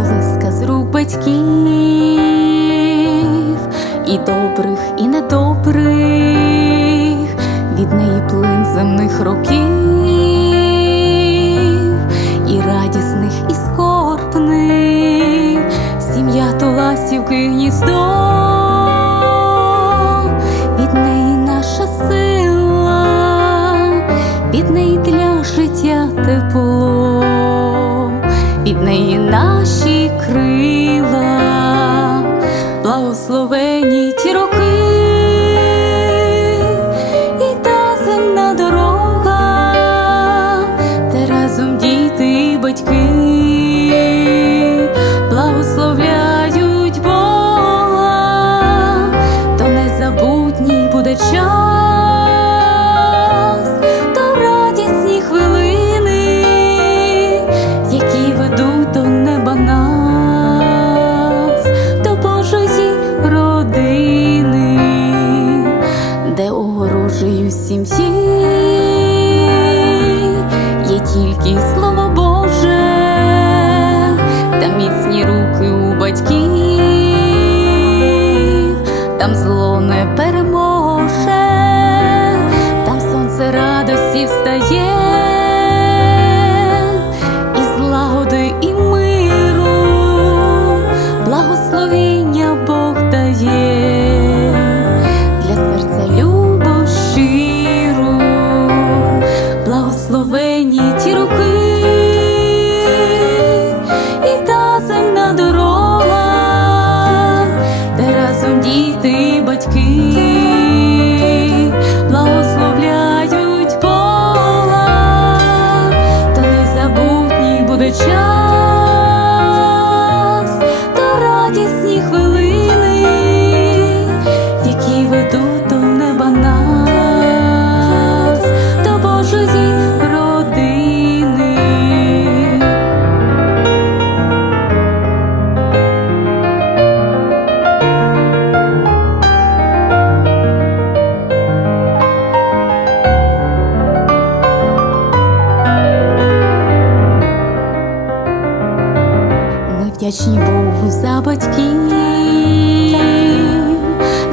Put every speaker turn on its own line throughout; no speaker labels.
колиска з рук батьків, і добрих, і недобрих, від неї плин земних років. від неї наші крила. 信不？вдячні Богу за батьків,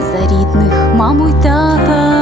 за рідних маму й тата.